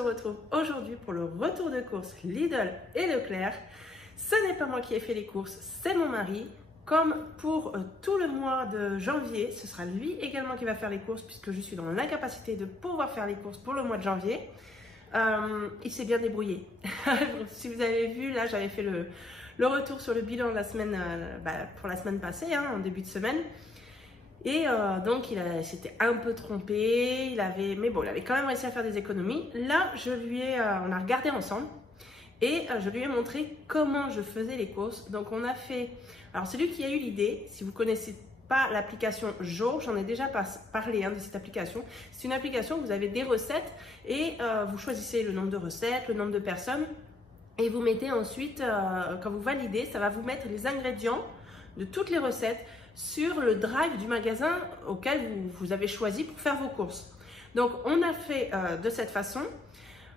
retrouve aujourd'hui pour le retour de course Lidl et Leclerc. Ce n'est pas moi qui ai fait les courses, c'est mon mari. Comme pour tout le mois de janvier, ce sera lui également qui va faire les courses puisque je suis dans l'incapacité de pouvoir faire les courses pour le mois de janvier. Il s'est bien débrouillé. Si vous avez vu, là j'avais fait le retour sur le bilan de la semaine, pour la semaine passée, en début de semaine. Et donc il s'était un peu trompé, mais bon, il avait quand même réussi à faire des économies. Là, on a regardé ensemble et je lui ai montré comment je faisais les courses. Donc on a fait, alors c'est lui qui a eu l'idée. Si vous ne connaissez pas l'application Jo, j'en ai déjà parlé de cette application. C'est une application où vous avez des recettes et vous choisissez le nombre de recettes, le nombre de personnes et vous mettez ensuite, quand vous validez, ça va vous mettre les ingrédients de toutes les recettes sur le drive du magasin auquel vous avez choisi pour faire vos courses. Donc on a fait de cette façon.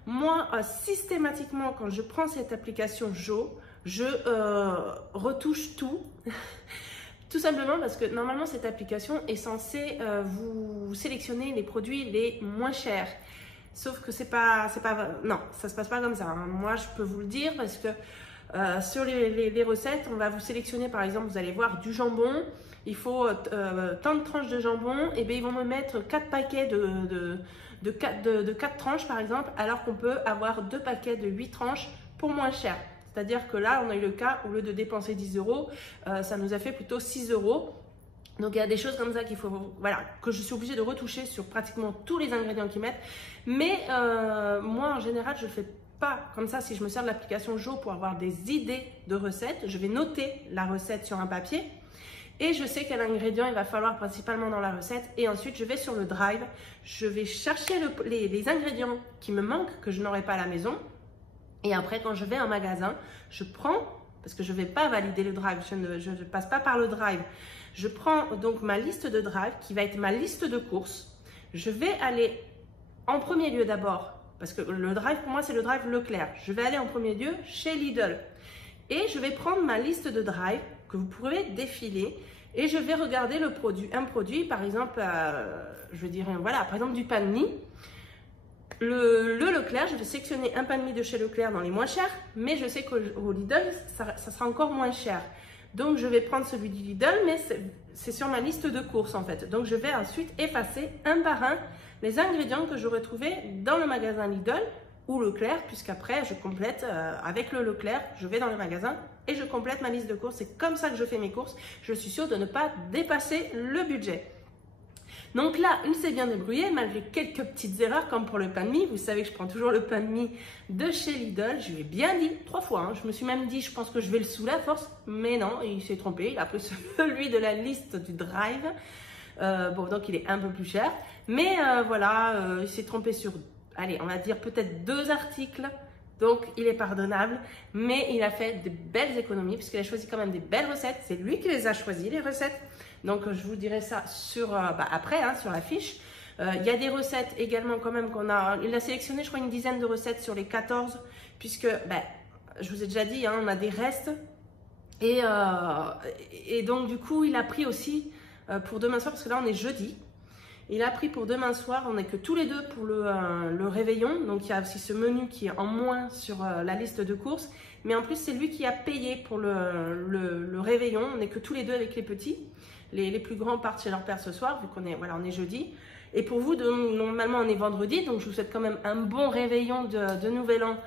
Moi, systématiquement, quand je prends cette application Jo, je retouche tout. Tout simplement parce que normalement cette application est censée vous sélectionner les produits les moins chers. Sauf que non, ça se passe pas comme ça. Moi, je peux vous le dire parce que sur les recettes, on va vous sélectionner, par exemple, vous allez voir du jambon, il faut tant de tranches de jambon, et bien ils vont me mettre 4 paquets de 4 tranches par exemple, alors qu'on peut avoir 2 paquets de 8 tranches pour moins cher. C'est-à-dire que là, on a eu le cas, au lieu de dépenser 10 €, ça nous a fait plutôt 6 €. Donc il y a des choses comme ça que je suis obligée de retoucher sur pratiquement tous les ingrédients qu'ils mettent. Mais moi, en général, je ne fais pas comme ça. Si je me sers de l'application Jo pour avoir des idées de recettes, je vais noter la recette sur un papier et je sais quel ingrédient il va falloir principalement dans la recette. Et ensuite, je vais sur le drive, je vais chercher les ingrédients qui me manquent, que je n'aurai pas à la maison. Et après, quand je vais en magasin, je prends, parce que je ne vais pas valider le drive, je ne passe pas par le drive. Je prends donc ma liste de drive qui va être ma liste de courses. Je vais aller en premier lieu d'abord, parce que le drive pour moi c'est le drive Leclerc. Je vais aller en premier lieu chez Lidl et je vais prendre ma liste de drive que vous pouvez défiler et je vais regarder un produit, par exemple, par exemple du pain de mie. Le Leclerc, je vais sélectionner un pain de mie de chez Leclerc dans les moins chers, mais je sais qu'au Lidl, ça sera encore moins cher. Donc, je vais prendre celui du Lidl, mais c'est sur ma liste de courses en fait. Donc, je vais ensuite effacer un par un les ingrédients que j'aurais trouvés dans le magasin Lidl ou Leclerc, puisqu'après, je complète avec le Leclerc, je vais dans le magasin et je complète ma liste de courses. C'est comme ça que je fais mes courses. Je suis sûre de ne pas dépasser le budget. Donc là, il s'est bien débrouillé malgré quelques petites erreurs comme pour le pain de mie. Vous savez que je prends toujours le pain de mie de chez Lidl. Je lui ai bien dit 3 fois. Je me suis même dit, je pense que je vais le saouler à force. Mais non, il s'est trompé. Il a pris celui de la liste du drive. Donc il est un peu plus cher. Mais il s'est trompé sur, allez, on va dire peut-être 2 articles. Donc il est pardonnable. Mais il a fait de belles économies puisqu'il a choisi quand même des belles recettes. C'est lui qui les a choisies, les recettes. Donc je vous dirai ça après, sur la fiche. Il y a des recettes également quand même il a sélectionné je crois une dizaine de recettes sur les 14 puisque je vous ai déjà dit, on a des restes. Et donc du coup il a pris aussi pour demain soir, parce que là on est jeudi. Il a pris pour demain soir, on n'est que tous les deux pour le réveillon. Donc il y a aussi ce menu qui est en moins sur la liste de courses. Mais en plus c'est lui qui a payé pour le réveillon. On n'est que tous les deux avec les petits. Les plus grands partent chez leur père ce soir, vu qu'on est jeudi. Et pour vous, normalement, on est vendredi. Donc, je vous souhaite quand même un bon réveillon de Nouvel An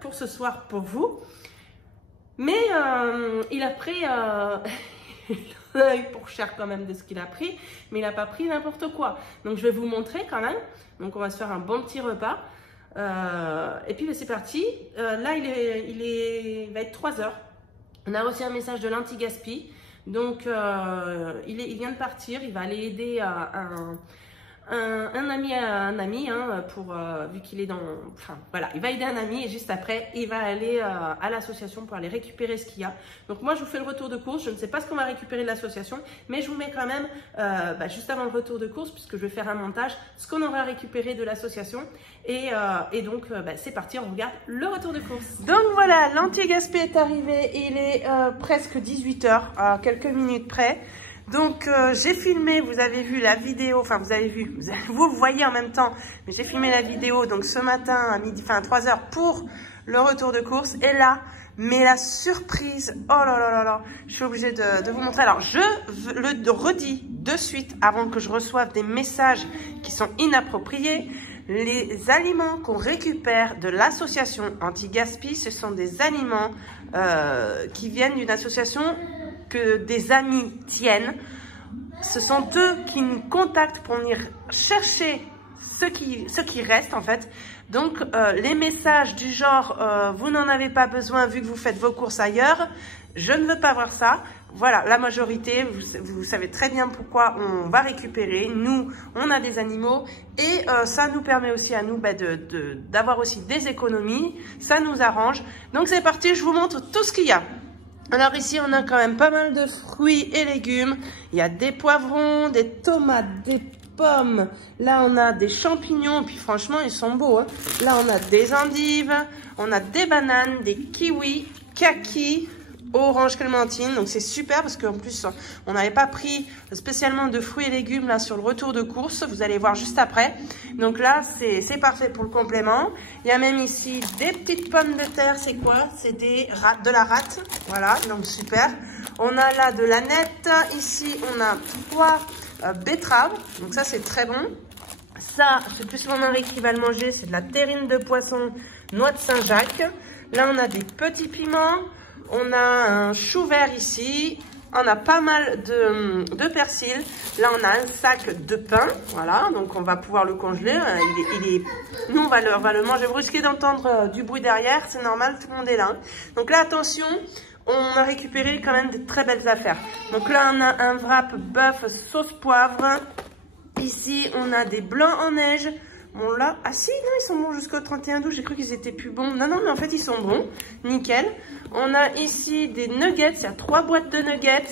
pour ce soir, pour vous. Mais il a pris... il a eu pour cher quand même de ce qu'il a pris. Mais il n'a pas pris n'importe quoi. Donc, je vais vous montrer quand même. Donc, on va se faire un bon petit repas. Et puis, c'est parti. Là, il va être 3 h. On a reçu un message de l'anti-gaspi. Donc, il vient de partir, il va aller aider un ami, vu qu'il est dans... Enfin, voilà, il va aider un ami et juste après, il va aller à l'association pour aller récupérer ce qu'il y a. Donc, moi, je vous fais le retour de course. Je ne sais pas ce qu'on va récupérer de l'association, mais je vous mets quand même, juste avant le retour de course, puisque je vais faire un montage, ce qu'on aura récupéré de l'association. Et donc, c'est parti, on regarde le retour de course. Donc, voilà, l'anti-gaspi est arrivé. Il est presque 18 h, à quelques minutes près. Donc j'ai filmé, vous avez vu la vidéo, enfin vous avez vu, vous le voyez en même temps, mais j'ai filmé la vidéo donc ce matin à midi, enfin à 3 h pour le retour de course. Et là, mais la surprise, oh là là là là, je suis obligée de vous montrer. Alors je le redis de suite avant que je reçoive des messages qui sont inappropriés. Les aliments qu'on récupère de l'association Anti-Gaspi, ce sont des aliments qui viennent d'une association que des amis tiennent. Ce sont eux qui nous contactent pour venir chercher ce qui reste en fait. Donc les messages du genre vous n'en avez pas besoin vu que vous faites vos courses ailleurs, je ne veux pas voir ça. Voilà, la majorité, vous savez très bien pourquoi on va récupérer. Nous, on a des animaux et ça nous permet aussi à nous d'avoir aussi des économies. Ça nous arrange. Donc c'est parti, je vous montre tout ce qu'il y a. Alors ici, on a quand même pas mal de fruits et légumes. Il y a des poivrons, des tomates, des pommes. Là, on a des champignons. Puis franchement, ils sont beaux, hein. Là, on a des endives. On a des bananes, des kiwis, kakis, orange clémentine. Donc c'est super parce qu'en plus, on n'avait pas pris spécialement de fruits et légumes là sur le retour de course. Vous allez voir juste après. Donc là, c'est parfait pour le complément. Il y a même ici des petites pommes de terre. C'est quoi? C'est de la rate. Voilà, donc super. On a là de la nette. Ici, on a 3 betteraves. Donc ça, c'est très bon. Ça, c'est plus mon mari qui va le manger. C'est de la terrine de poisson, noix de Saint-Jacques. Là, on a des petits piments. On a un chou vert ici. On a pas mal de persil. Là, on a un sac de pain. Voilà, donc on va pouvoir le congeler. Nous, on va le manger. Vous risquez d'entendre du bruit derrière. C'est normal, tout le monde est là. Donc là, attention, on a récupéré quand même de très belles affaires. Donc là, on a un wrap bœuf sauce poivre. Ici, on a des blancs en neige. Bon là, ah si, non, ils sont bons jusqu'au 31/12, j'ai cru qu'ils étaient plus bons. Non, non, mais en fait, ils sont bons, nickel. On a ici des nuggets, il y a 3 boîtes de nuggets.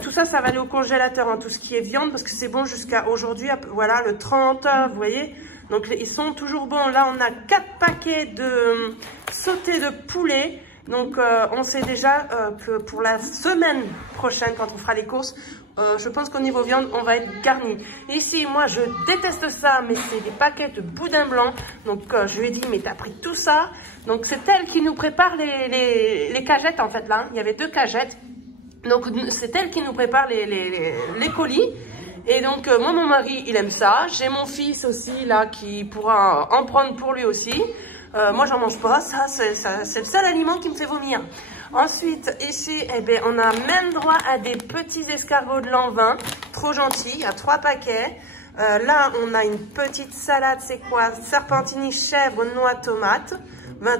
Tout ça, ça va aller au congélateur, hein, tout ce qui est viande, parce que c'est bon jusqu'à aujourd'hui, voilà, le 30, vous voyez. Donc, ils sont toujours bons. Là, on a 4 paquets de sauté de poulet. Donc, on sait déjà que pour la semaine prochaine, quand on fera les courses, je pense qu'au niveau viande, on va être garni. Ici, moi, je déteste ça, mais c'est des paquets de boudin blanc. Donc, je lui ai dit, mais t'as pris tout ça. Donc, c'est elle qui nous prépare les cagettes, en fait, là. Il y avait 2 cagettes. Donc, c'est elle qui nous prépare les colis. Et donc, moi, mon mari, il aime ça. J'ai mon fils aussi, là, qui pourra en prendre pour lui aussi. Moi, j'en mange pas. Ça, c'est le seul aliment qui me fait vomir. Ensuite, ici, eh bien, on a même droit à des petits escargots de l'an 20. Trop gentils. Il y a 3 paquets. Là, on a une petite salade. C'est quoi? Serpentini, chèvre, noix, tomate.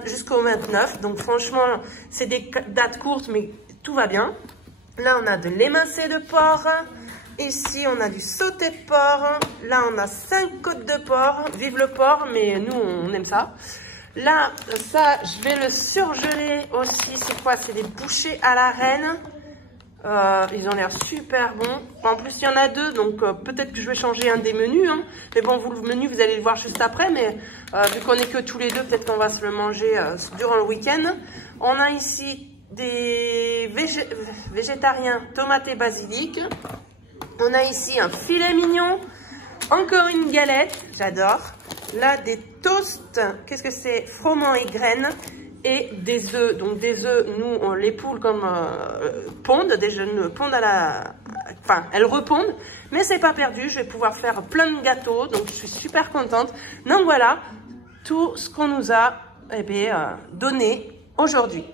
Jusqu'au 29. Donc, franchement, c'est des dates courtes, mais tout va bien. Là, on a de l'émincé de porc. Ici, on a du sauté de porc. Là, on a 5 côtes de porc. Vive le porc, mais nous, on aime ça. Là, ça, je vais le surgeler aussi. C'est quoi? C'est des bouchées à la reine. Ils ont l'air super bons. En plus, il y en a 2, donc peut-être que je vais changer un des menus. Hein. Mais bon, vous, le menu, vous allez le voir juste après. Mais vu qu'on n'est que tous les deux, peut-être qu'on va se le manger durant le week-end. On a ici des végétariens, tomates et basilic. On a ici un filet mignon. Encore une galette, j'adore. Là, des toasts, qu'est-ce que c'est? Froment et graines. Et des œufs. Donc des œufs, nous, on les poules comme pondent. Des jeunes pondent à la... Enfin, elles repondent. Mais c'est pas perdu, je vais pouvoir faire plein de gâteaux. Donc je suis super contente. Donc voilà, tout ce qu'on nous a donné aujourd'hui.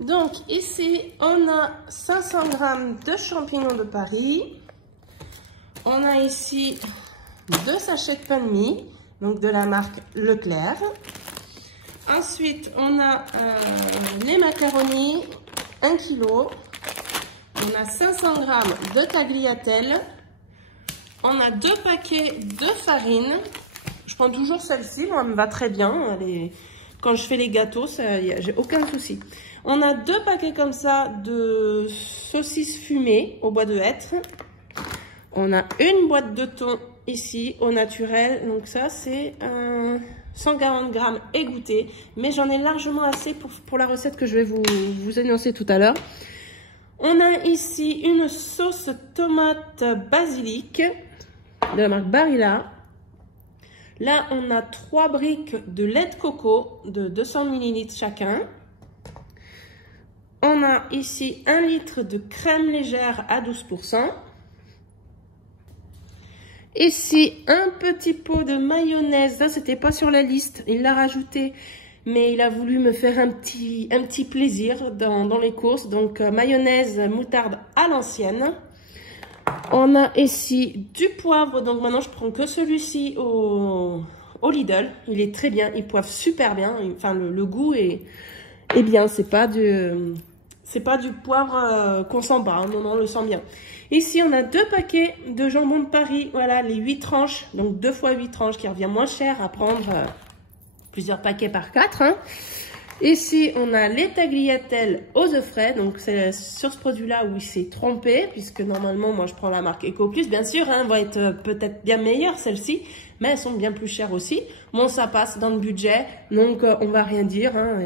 Donc ici, on a 500 g de champignons de Paris. On a ici 2 sachets de pain de mie, donc de la marque Leclerc. Ensuite, on a les macaronis, 1 kg. On a 500 g de tagliatelle. On a 2 paquets de farine. Je prends toujours celle-ci, moi, elle me va très bien. Quand je fais les gâteaux, j'ai aucun souci. On a 2 paquets comme ça de saucisses fumées au bois de hêtre. On a une boîte de thon ici au naturel. Donc ça, c'est 140 g égoutté. Mais j'en ai largement assez pour la recette que je vais vous annoncer tout à l'heure. On a ici une sauce tomate basilic de la marque Barilla. Là, on a 3 briques de lait de coco de 200 ml chacun. On a ici 1 litre de crème légère à 12%. Ici, un petit pot de mayonnaise. Ça, c'était pas sur la liste. Il l'a rajouté, mais il a voulu me faire un petit plaisir dans les courses. Donc, mayonnaise moutarde à l'ancienne. On a ici du poivre. Donc, maintenant, je prends que celui-ci au Lidl. Il est très bien. Il poivre super bien. Enfin, le goût est bien. C'est pas du poivre qu'on sent pas. Non, on le sent bien. Ici, on a 2 paquets de jambon de Paris. Voilà, les 8 tranches. Donc, 2 fois 8 tranches qui revient moins cher à prendre plusieurs paquets par 4. Hein. Ici, on a les tagliatelles aux œufs frais. Donc, c'est sur ce produit-là où il s'est trompé. Puisque normalement, moi, je prends la marque EcoPlus. Bien sûr, hein, va être peut-être bien meilleure celle-ci. Mais elles sont bien plus chères aussi. Bon, ça passe dans le budget. Donc, on va rien dire. Hein,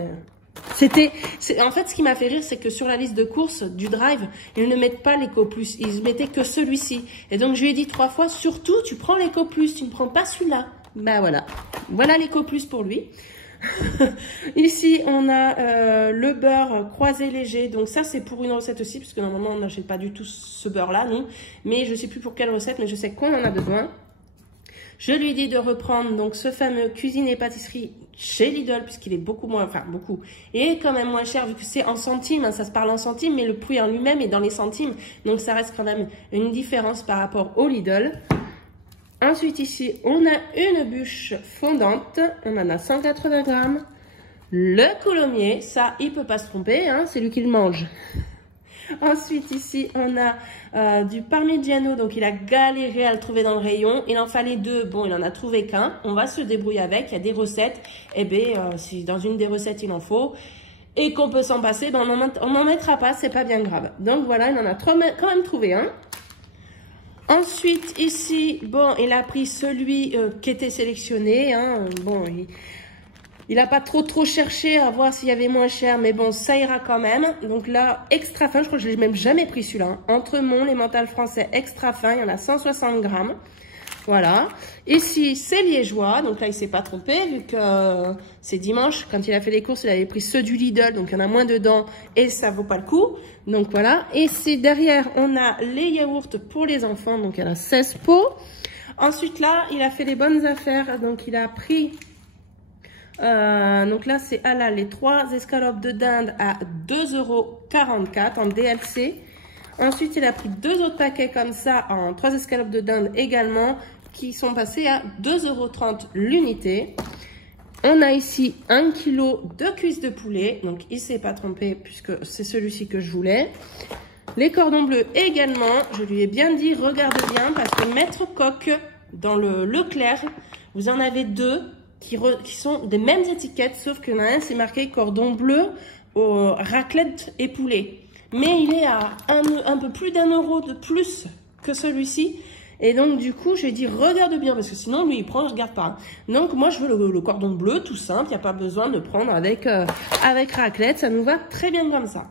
en fait, ce qui m'a fait rire, c'est que sur la liste de courses du Drive, ils ne mettent pas l'EcoPlus, ils mettaient que celui-ci. Et donc, je lui ai dit 3 fois, surtout, tu prends l'EcoPlus, tu ne prends pas celui-là. Ben voilà, voilà l'EcoPlus pour lui. Ici, on a le beurre croisé léger. Donc ça, c'est pour une recette aussi, parce que normalement, on n'achète pas du tout ce beurre-là, non. Mais je ne sais plus pour quelle recette, mais je sais qu'on en a besoin. Je lui ai dit de reprendre donc ce fameux cuisine et pâtisserie chez Lidl, puisqu'il est beaucoup moins, enfin beaucoup, et quand même moins cher vu que c'est en centimes, hein, ça se parle en centimes, mais le prix en lui-même est dans les centimes, donc ça reste quand même une différence par rapport au Lidl. Ensuite ici, on a une bûche fondante, on en a 180 grammes. Le coulommiers, ça il peut pas se tromper, hein, c'est lui qui le mange. Ensuite, ici, on a du parmigiano. Donc, il a galéré à le trouver dans le rayon. Il en fallait 2. Bon, il en a trouvé qu'un. On va se débrouiller avec. Il y a des recettes. Eh bien, si dans une des recettes, il en faut et qu'on peut s'en passer, ben, on n'en mettra pas. C'est pas bien grave. Donc, voilà, il en a quand même trouvé un. Ensuite, ici, bon, il a pris celui qui était sélectionné. Hein. Bon, il n'a pas trop cherché à voir s'il y avait moins cher, mais bon, ça ira quand même. Donc là, extra fin, je crois que je l'ai même jamais pris celui-là. Hein. Entremont, les mentales français extra fin, il y en a 160 grammes. Voilà. Ici, c'est liégeois, donc là, il s'est pas trompé, vu que c'est dimanche. Quand il a fait les courses, il avait pris ceux du Lidl, donc il y en a moins dedans, et ça vaut pas le coup. Donc voilà. Et c'est derrière, on a les yaourts pour les enfants, donc il y en a 16 pots. Ensuite là, il a fait les bonnes affaires, donc il a pris... donc là c'est les 3 escalopes de dinde à 2,44 € en DLC. Ensuite il a pris 2 autres paquets comme ça en 3 escalopes de dinde également qui sont passés à 2,30 € l'unité. On a ici 1 kg de cuisses de poulet, donc il s'est pas trompé puisque c'est celui-ci que je voulais. Les cordons bleus également, je lui ai bien dit regarde bien parce que Maître Coq dans le Leclerc, vous en avez 2 qui sont des mêmes étiquettes, sauf que un c'est marqué cordon bleu raclette et poulet. Mais il est à un peu plus d'1 € de plus que celui-ci. Et donc du coup, j'ai dit regarde bien, parce que sinon lui il prend, je regarde pas. Donc moi je veux le cordon bleu, tout simple, il n'y a pas besoin de prendre avec raclette, ça nous va très bien comme ça.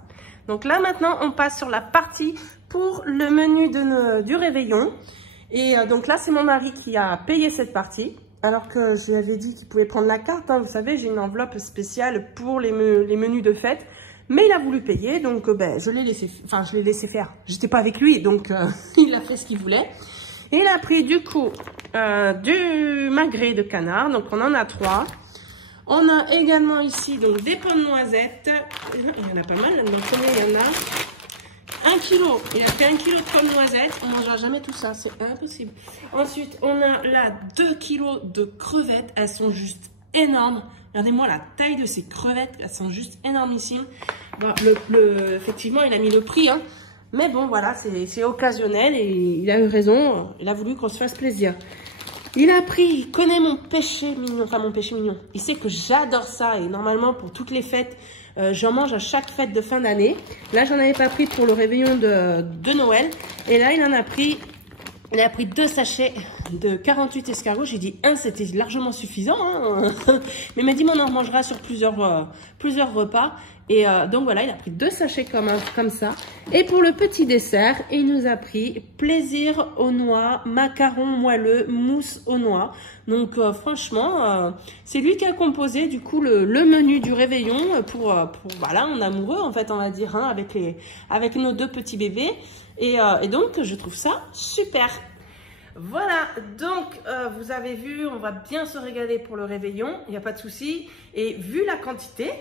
Donc là maintenant, on passe sur la partie pour le menu du réveillon. Et donc là, c'est mon mari qui a payé cette partie. Alors que je lui avais dit qu'il pouvait prendre la carte, hein. Vous savez, j'ai une enveloppe spéciale pour les menus de fête. Mais il a voulu payer, donc je l'ai laissé faire. J'étais pas avec lui, donc il a fait ce qu'il voulait. Et il a pris du coup du magret de canard, donc on en a 3. On a également ici donc des pommes noisettes. Il y en a pas mal, donc combien il y en a? 1 kg, il a fait 1 kg de pommes noisettes, on ne mangera jamais tout ça, c'est impossible. Ensuite, on a là 2 kg de crevettes, elles sont juste énormes. Regardez-moi la taille de ces crevettes, elles sont juste énormissimes. Bon, effectivement, il a mis le prix, hein. Mais bon, voilà, c'est occasionnel et il a eu raison, il a voulu qu'on se fasse plaisir. Il connaît mon péché mignon, enfin mon péché mignon. Il sait que j'adore ça et normalement pour toutes les fêtes, j'en mange à chaque fête de fin d'année. Là, j'en avais pas pris pour le réveillon de Noël. Et là, il en a pris Il a pris 2 sachets de 48 escargots. J'ai dit un, c'était largement suffisant. Hein. Mais il m'a dit, on en mangera sur plusieurs repas. Et donc voilà, il a pris 2 sachets comme ça. Et pour le petit dessert, il nous a pris plaisir aux noix, macarons moelleux, mousse aux noix. Donc franchement, c'est lui qui a composé du coup le menu du réveillon pour voilà, en amoureux en fait, on va dire, hein, avec nos 2 petits bébés. Et donc, je trouve ça super. Voilà, donc vous avez vu, on va bien se régaler pour le réveillon, il n'y a pas de souci. Et vu la quantité,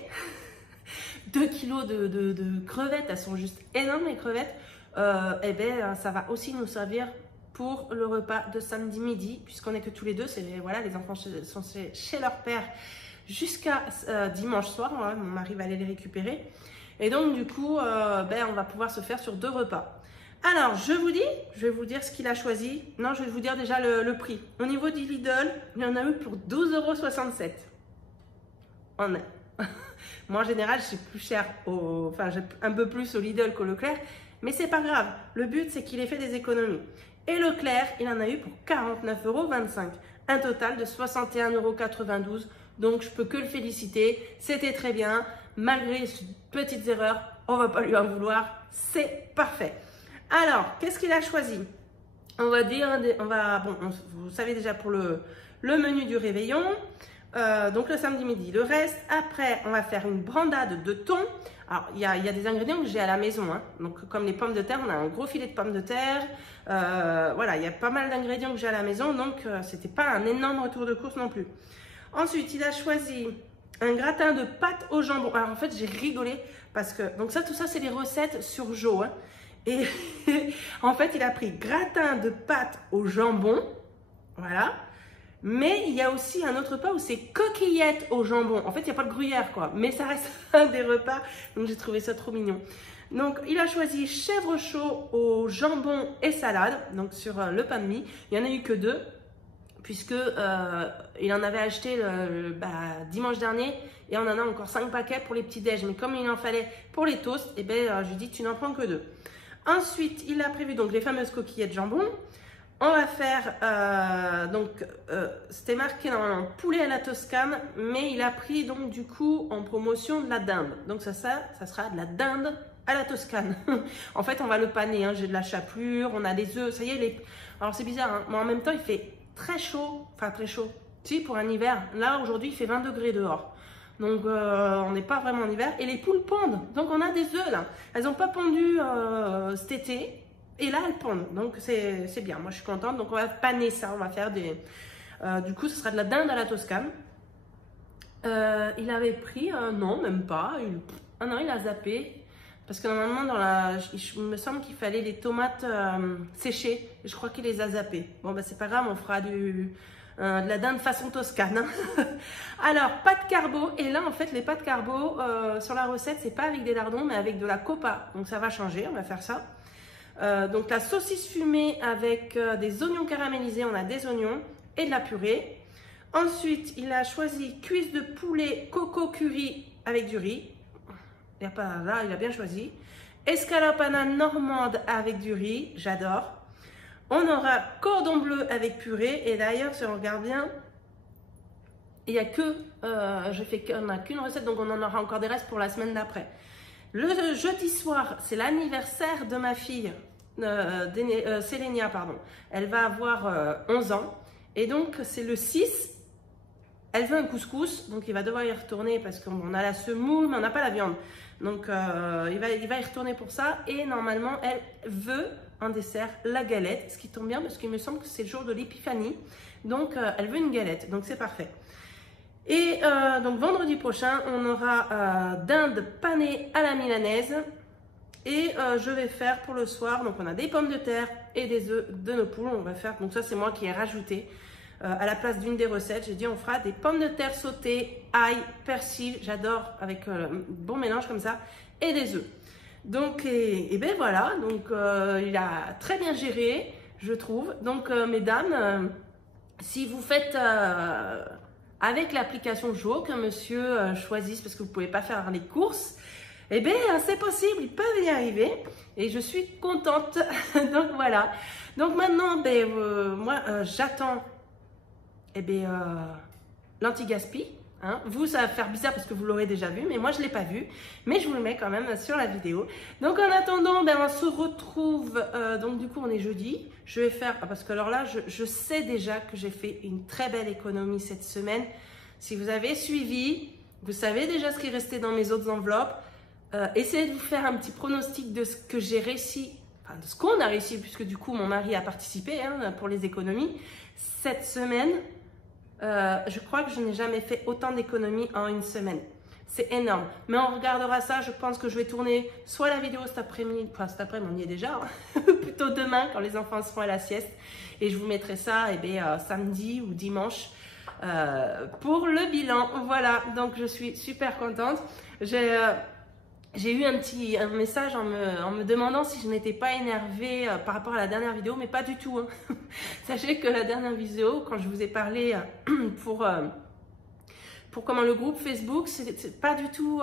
2 kilos de crevettes, elles sont juste énormes les crevettes, et ben ça va aussi nous servir pour le repas de samedi midi, puisqu'on n'est que tous les deux, voilà, les enfants sont chez leur père jusqu'à dimanche soir, hein, mon mari va aller les récupérer. Et donc du coup, on va pouvoir se faire sur 2 repas. Alors, je vais vous dire ce qu'il a choisi. Non, je vais vous dire déjà le prix. Au niveau du Lidl, il y en a eu pour 12,67 €. Moi, en général, c'est plus cher, j'ai un peu plus au Lidl qu'au Leclerc, mais c'est pas grave. Le but, c'est qu'il ait fait des économies. Et Leclerc, il en a eu pour 49,25 €. Un total de 61,92 €. Donc, je peux que le féliciter. C'était très bien. Malgré ces petites erreurs, on va pas lui en vouloir. C'est parfait. Alors, qu'est-ce qu'il a choisi? On va dire, vous savez déjà pour le menu du réveillon, donc le samedi midi. Le reste, après, on va faire une brandade de thon. Alors, il y a des ingrédients que j'ai à la maison, hein. Donc, comme les pommes de terre, on a un gros filet de pommes de terre. Voilà, il y a pas mal d'ingrédients que j'ai à la maison, donc c'était pas un énorme retour de course non plus. Ensuite, il a choisi un gratin de pâtes au jambon. Alors, en fait, j'ai rigolé parce que, donc ça, tout ça, c'est les recettes sur Jo, hein. Et en fait, il a pris gratin de pâtes au jambon, voilà. Mais il y a aussi un autre repas où c'est coquillettes au jambon. En fait, il n'y a pas de gruyère, quoi. Mais ça reste un des repas, donc j'ai trouvé ça trop mignon. Donc, il a choisi chèvre chaud au jambon et salade, donc sur le pain de mie. Il n'y en a eu que 2, puisque il en avait acheté dimanche dernier. Et on en a encore 5 paquets pour les petits déj. Mais comme il en fallait pour les toasts, je lui ai dit, tu n'en prends que 2. Ensuite, il a prévu donc les fameuses coquillettes jambon. On va faire, c'était marqué dans poulet à la Toscane, mais il a pris donc du coup en promotion de la dinde. Donc ça sera de la dinde à la Toscane. En fait, on va le paner, hein. J'ai de la chapelure, on a des œufs, ça y est. Alors c'est bizarre, hein, mais en même temps, il fait très chaud, enfin très chaud. Si, pour un hiver, là aujourd'hui, il fait 20 degrés dehors. Donc, on n'est pas vraiment en hiver. Et les poules pondent. Donc, on a des œufs là. Elles n'ont pas pondu cet été. Et là, elles pondent. Donc, c'est bien. Moi, je suis contente. Donc, on va paner ça. On va faire des... du coup, ce sera de la dinde à la Toscane. Il avait pris... non, même pas. Non, il a zappé. Parce que normalement, il me semble qu'il fallait les tomates séchées. Et je crois qu'il les a zappées. Bon, bah, c'est pas grave. On fera de la dinde façon toscane. Alors, pâtes carbo. Et là, en fait, les pâtes carbo, sur la recette, c'est pas avec des lardons, mais avec de la copa. Donc, ça va changer. On va faire ça. Donc, la saucisse fumée avec des oignons caramélisés. On a des oignons et de la purée. Ensuite, il a choisi cuisse de poulet coco curry avec du riz. Il a bien choisi. Escalope à la normande avec du riz. J'adore. On aura cordon bleu avec purée. Et d'ailleurs, si on regarde bien, il n'y a on n'a qu'une recette, donc on en aura encore des restes pour la semaine d'après. Le jeudi soir, c'est l'anniversaire de ma fille, Sélénia, pardon. Elle va avoir 11 ans. Et donc, c'est le 6. Elle veut un couscous, donc il va devoir y retourner parce qu'on a la semoule, mais on n'a pas la viande. Donc, il va y retourner pour ça. Et normalement, elle veut en dessert la galette, ce qui tombe bien parce qu'il me semble que c'est le jour de l'épiphanie. Donc, elle veut une galette, donc c'est parfait. Et donc, vendredi prochain, on aura dinde panée à la milanaise. Et je vais faire pour le soir, donc on a des pommes de terre et des œufs de nos poules. On va faire, donc ça c'est moi qui ai rajouté à la place d'une des recettes. J'ai dit on fera des pommes de terre sautées, ail, persil, j'adore avec bon mélange comme ça, et des œufs. Donc, et ben voilà, donc il a très bien géré, je trouve. Donc, mesdames, si vous faites avec l'application Jo, que monsieur choisisse, parce que vous ne pouvez pas faire les courses, Eh bien, c'est possible, ils peuvent y arriver et je suis contente. Donc voilà. Donc maintenant, moi, j'attends l'anti-gaspi. Hein. Vous, ça va faire bizarre parce que vous l'aurez déjà vu, mais moi, je ne l'ai pas vu. Mais je vous le mets quand même sur la vidéo. Donc en attendant, on se retrouve. Donc du coup, on est jeudi. Je vais faire, parce que alors là, je sais déjà que j'ai fait une très belle économie cette semaine. Si vous avez suivi, vous savez déjà ce qui est resté dans mes autres enveloppes. Essayez de vous faire un petit pronostic de ce que j'ai réussi, enfin de ce qu'on a réussi, puisque du coup mon mari a participé pour les économies. Cette semaine, je crois que je n'ai jamais fait autant d'économies en une semaine. C'est énorme. Mais on regardera ça, je pense que je vais tourner soit la vidéo cet après-midi, enfin cet après-midi on y est déjà, plutôt demain quand les enfants seront à la sieste. Et je vous mettrai ça samedi ou dimanche. Pour le bilan, voilà, donc je suis super contente. J'ai eu un message en me demandant si je n'étais pas énervée par rapport à la dernière vidéo, mais pas du tout. Hein. Sachez que la dernière vidéo, quand je vous ai parlé pour comment le groupe Facebook, c'est pas du tout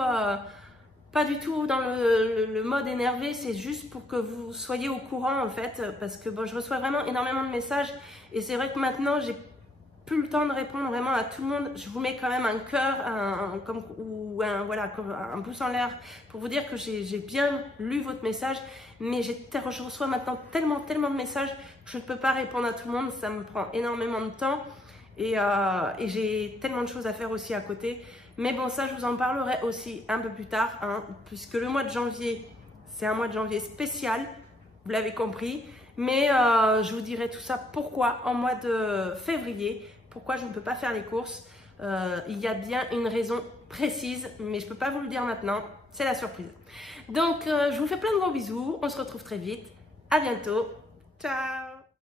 dans le mode énervé, c'est juste pour que vous soyez au courant en fait, parce que je reçois vraiment énormément de messages et c'est vrai que maintenant j'ai plus le temps de répondre vraiment à tout le monde. Je vous mets quand même un cœur, un pouce en l'air pour vous dire que j'ai bien lu votre message, mais je reçois maintenant tellement de messages que je ne peux pas répondre à tout le monde, ça me prend énormément de temps et j'ai tellement de choses à faire aussi à côté. Mais bon, ça je vous en parlerai aussi un peu plus tard, puisque le mois de janvier, c'est un mois de janvier spécial, vous l'avez compris. Mais je vous dirai tout ça pourquoi en mois de février, pourquoi je ne peux pas faire les courses. Il y a bien une raison précise, mais je ne peux pas vous le dire maintenant, c'est la surprise. Donc je vous fais plein de gros bisous, on se retrouve très vite, à bientôt, ciao.